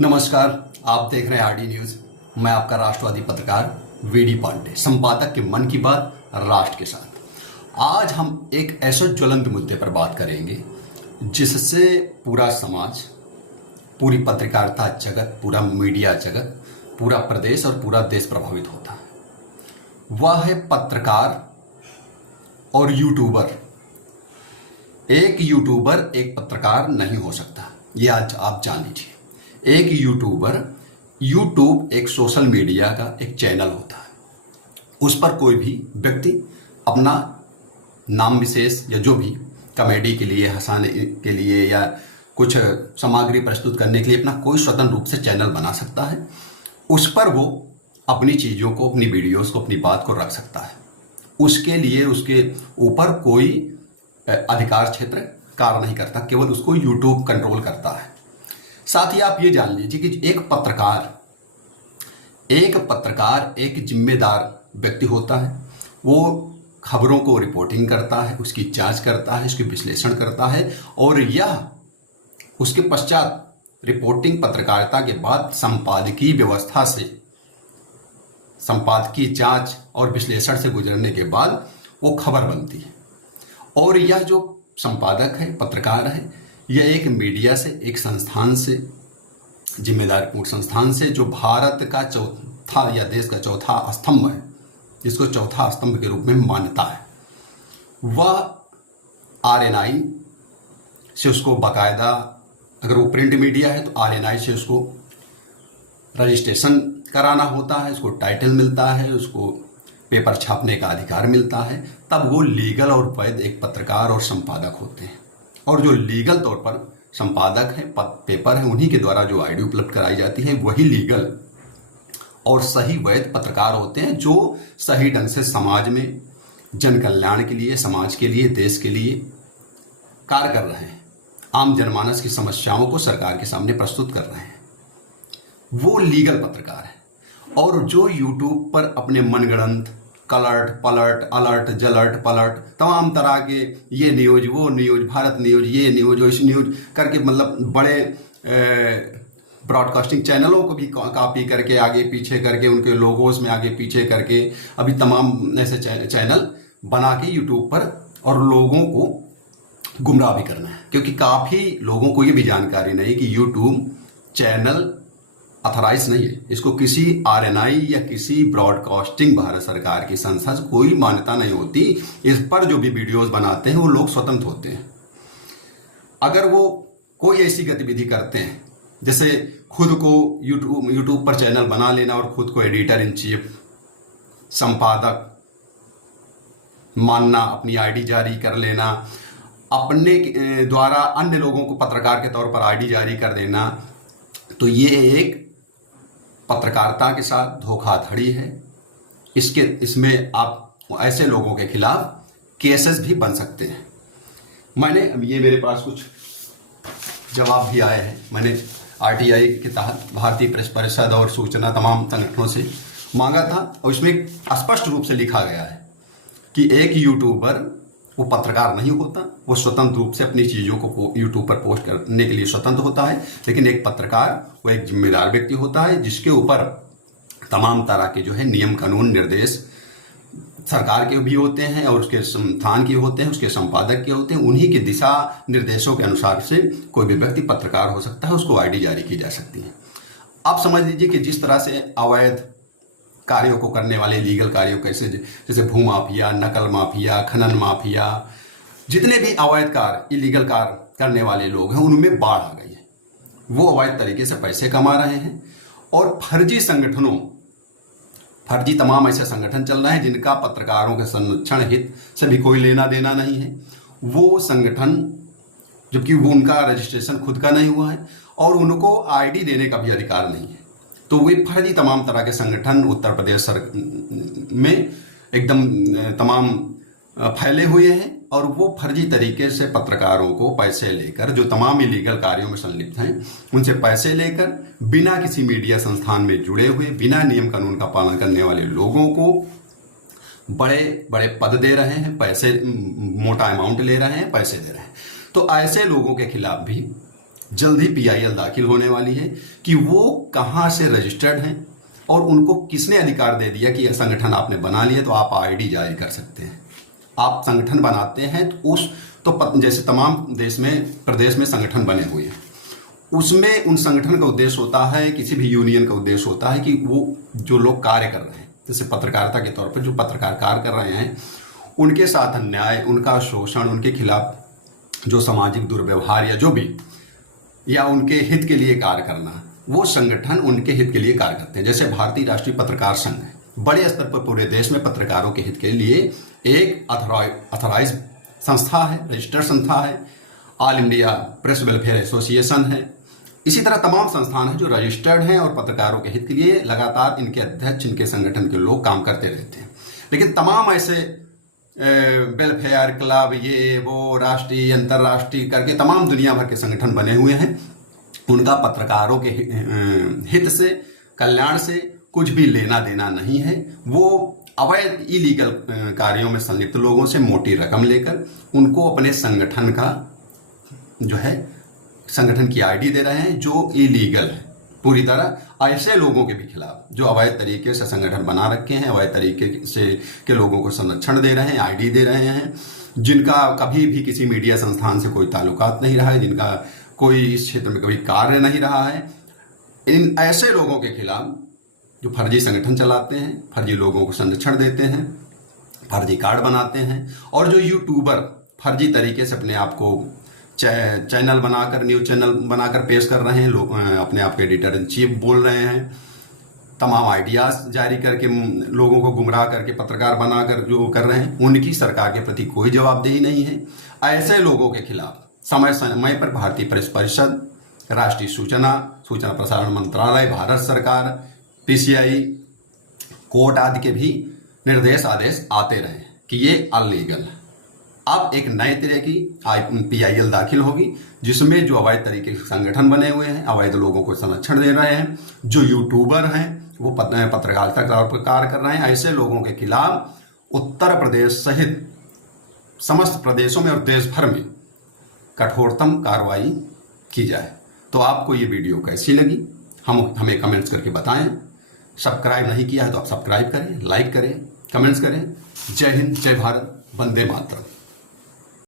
नमस्कार, आप देख रहे हैं आरडी न्यूज। मैं आपका राष्ट्रवादी पत्रकार वीडी पांडे, संपादक के मन की बात राष्ट्र के साथ। आज हम एक ऐसे ज्वलंत मुद्दे पर बात करेंगे जिससे पूरा समाज, पूरी पत्रकारिता जगत, पूरा मीडिया जगत, पूरा प्रदेश और पूरा देश प्रभावित होता है। वह है पत्रकार और यूट्यूबर। एक यूट्यूबर एक पत्रकार नहीं हो सकता, ये आज आप जान लीजिए। एक यूट्यूब एक सोशल मीडिया का एक चैनल होता है। उस पर कोई भी व्यक्ति अपना नाम विशेष या जो भी कॉमेडी के लिए, हंसाने के लिए या कुछ सामग्री प्रस्तुत करने के लिए अपना कोई स्वतंत्र रूप से चैनल बना सकता है। उस पर वो अपनी चीज़ों को, अपनी वीडियोस को, अपनी बात को रख सकता है। उसके लिए उसके ऊपर कोई अधिकार क्षेत्र कार्य नहीं करता, केवल उसको यूट्यूब कंट्रोल करता है। साथ ही आप ये जान लीजिए कि एक पत्रकार एक जिम्मेदार व्यक्ति होता है। वो खबरों को रिपोर्टिंग करता है, उसकी जांच करता है, उसकी विश्लेषण करता है और यह उसके पश्चात रिपोर्टिंग पत्रकारिता के बाद संपादकीय व्यवस्था से, संपादकीय जांच और विश्लेषण से गुजरने के बाद वो खबर बनती है। और यह जो संपादक है, पत्रकार है, यह एक मीडिया से, एक संस्थान से, जिम्मेदारीपूर्ण संस्थान से, जो भारत का चौथा या देश का चौथा स्तंभ है, जिसको चौथा स्तंभ के रूप में मान्यता है, वह आरएनआई से उसको बाकायदा, अगर वो प्रिंट मीडिया है तो आरएनआई से उसको रजिस्ट्रेशन कराना होता है, उसको टाइटल मिलता है, उसको पेपर छापने का अधिकार मिलता है, तब वो लीगल और वैध एक पत्रकार और संपादक होते हैं। और जो लीगल तौर पर संपादक है, पेपर है, उन्हीं के द्वारा जो आईडी उपलब्ध कराई जाती है, वही लीगल और सही वैध पत्रकार होते हैं, जो सही ढंग से समाज में जन कल्याण के लिए, समाज के लिए, देश के लिए कार्य कर रहे हैं, आम जनमानस की समस्याओं को सरकार के सामने प्रस्तुत कर रहे हैं। वो लीगल पत्रकार है। और जो यूट्यूब पर अपने मनगढ़ंत कलर्ट पलट, अलर्ट जलर्ट पलट, तमाम तरह के ये न्यूज, वो न्यूज, भारत न्यूज, ये न्यूज, इस न्यूज करके, मतलब बड़े ब्रॉडकास्टिंग चैनलों को भी कॉपी करके, आगे पीछे करके, उनके लोगोस में आगे पीछे करके अभी तमाम ऐसे चैनल बना के यूट्यूब पर और लोगों को गुमराह भी करना है। क्योंकि काफ़ी लोगों को ये भी जानकारी नहीं कि यूट्यूब चैनल अथराइज नहीं है, इसको किसी आरएनआई या किसी ब्रॉडकास्टिंग भारत सरकार की संस्था से कोई मान्यता नहीं होती। इस पर जो भी वीडियोस बनाते हैं वो लोग स्वतंत्र होते हैं। अगर वो कोई ऐसी गतिविधि करते हैं जैसे खुद को यूट्यूब पर चैनल बना लेना और खुद को एडिटर इन चीफ, संपादक मानना, अपनी आईडी जारी कर लेना, अपने द्वारा अन्य लोगों को पत्रकार के तौर पर आईडी जारी कर देना, तो ये एक पत्रकारिता के साथ धोखाधड़ी है। इसमें आप ऐसे लोगों के खिलाफ केसेस भी बन सकते हैं। मैंने, अब ये मेरे पास कुछ जवाब भी आए हैं। मैंने आरटीआई के तहत भारतीय प्रेस परिषद और सूचना तमाम संगठनों से मांगा था और इसमें स्पष्ट रूप से लिखा गया है कि एक यूट्यूबर वो पत्रकार नहीं होता, वो स्वतंत्र रूप से अपनी चीज़ों को यूट्यूब पर पोस्ट करने के लिए स्वतंत्र होता है। लेकिन एक पत्रकार वो एक जिम्मेदार व्यक्ति होता है, जिसके ऊपर तमाम तरह के जो है नियम, कानून, निर्देश सरकार के भी होते हैं और उसके संस्थान के होते हैं, उसके संपादक के होते हैं। उन्हीं के दिशा निर्देशों के अनुसार से कोई भी व्यक्ति पत्रकार हो सकता है, उसको आईडी जारी की जा सकती है। आप समझ लीजिए कि जिस तरह से अवैध कार्यों को करने वाले, लीगल कार्यों कैसे, जैसे भू माफिया, नकल माफिया, खनन माफिया, जितने भी अवैध कार्य, इलीगल कार्य करने वाले लोग हैं, उनमें बाढ़ आ गई है। वो अवैध तरीके से पैसे कमा रहे हैं और फर्जी संगठनों, फर्जी तमाम ऐसे संगठन चल रहे हैं जिनका पत्रकारों के संरक्षण हित से भी कोई लेना देना नहीं है। वो संगठन, जबकि वो उनका रजिस्ट्रेशन खुद का नहीं हुआ है और उनको आईडी देने का भी अधिकार नहीं है, तो वे फर्जी तमाम तरह के संगठन उत्तर प्रदेश में एकदम तमाम फैले हुए हैं और वो फर्जी तरीके से पत्रकारों को पैसे लेकर, जो तमाम इलीगल कार्यों में संलिप्त हैं, उनसे पैसे लेकर बिना किसी मीडिया संस्थान में जुड़े हुए, बिना नियम कानून का पालन करने वाले लोगों को बड़े बड़े पद दे रहे हैं, पैसे, मोटा अमाउंट ले रहे हैं, पैसे दे रहे हैं। तो ऐसे लोगों के खिलाफ भी जल्द ही PIL दाखिल होने वाली है कि वो कहाँ से रजिस्टर्ड हैं और उनको किसने अधिकार दे दिया कि यह संगठन आपने बना लिया तो आप ID जारी कर सकते हैं। आप संगठन बनाते हैं तो जैसे तमाम देश में प्रदेश में संगठन बने हुए हैं, उसमें उन संगठन का उद्देश्य होता है, किसी भी यूनियन का उद्देश्य होता है कि वो जो लोग कार्य कर रहे हैं, जैसे पत्रकारिता के तौर पर जो पत्रकार कार्य कर रहे हैं, उनके साथ अन्याय, उनका शोषण, उनके खिलाफ जो सामाजिक दुर्व्यवहार या जो भी, या उनके हित के लिए कार्य करना, वो संगठन उनके हित के लिए कार्य करते हैं। जैसे भारतीय राष्ट्रीय पत्रकार संघ है, बड़े स्तर पर पूरे देश में पत्रकारों के हित के लिए एक अथॉराइज संस्था है, रजिस्टर्ड संस्था है। All India press welfare association है। इसी तरह तमाम संस्थान हैं जो रजिस्टर्ड हैं और पत्रकारों के हित के लिए लगातार इनके अध्यक्ष, इनके संगठन के लोग काम करते रहते हैं। लेकिन तमाम ऐसे वेलफेयर क्लब, ये वो, राष्ट्रीय अंतर्राष्ट्रीय करके तमाम दुनिया भर के संगठन बने हुए हैं। उनका पत्रकारों के हित से, कल्याण से कुछ भी लेना देना नहीं है। वो अवैध इलीगल कार्यों में संलिप्त लोगों से मोटी रकम लेकर उनको अपने संगठन का जो है संगठन की ID दे रहे हैं, जो इलीगल है पूरी तरह। ऐसे लोगों के भी खिलाफ जो अवैध तरीके से संगठन बना रखे हैं, अवैध तरीके से के लोगों को संरक्षण दे रहे हैं, ID दे रहे हैं, जिनका कभी भी किसी मीडिया संस्थान से कोई ताल्लुकात नहीं रहा है, जिनका कोई इस क्षेत्र में कभी कार्य नहीं रहा है, इन ऐसे लोगों के खिलाफ जो फर्जी संगठन चलाते हैं, फर्जी लोगों को संरक्षण देते हैं, फर्जी कार्ड बनाते हैं, और जो यूट्यूबर फर्जी तरीके से अपने आप को चैनल बनाकर, न्यूज चैनल बनाकर पेश कर रहे हैं, लोग अपने आप के एडिटर इन चीफ बोल रहे हैं, तमाम आइडियाज जारी करके लोगों को गुमराह करके पत्रकार बनाकर जो कर रहे हैं, उनकी सरकार के प्रति कोई जवाबदेही नहीं है। ऐसे लोगों के खिलाफ समय समय पर भारतीय प्रेस परिषद, राष्ट्रीय सूचना प्रसारण मंत्रालय, भारत सरकार, PCI, कोर्ट आदि के भी निर्देश आदेश आते रहे कि ये अनलीगल है। अब एक नए तरह की PIL दाखिल होगी, जिसमें जो अवैध तरीके के संगठन बने हुए हैं, अवैध लोगों को संरक्षण दे रहे हैं, जो यूट्यूबर हैं, वो पत्रकारिता का कार्य कर रहे हैं, ऐसे लोगों के खिलाफ उत्तर प्रदेश सहित समस्त प्रदेशों में और देश भर में कठोरतम कार्रवाई की जाए। तो आपको ये वीडियो कैसी लगी हमें कमेंट्स करके बताएं। सब्सक्राइब नहीं किया है तो आप सब्सक्राइब करें, लाइक करें, कमेंट्स करें। जय हिंद, जय भारत, वंदे मातरम।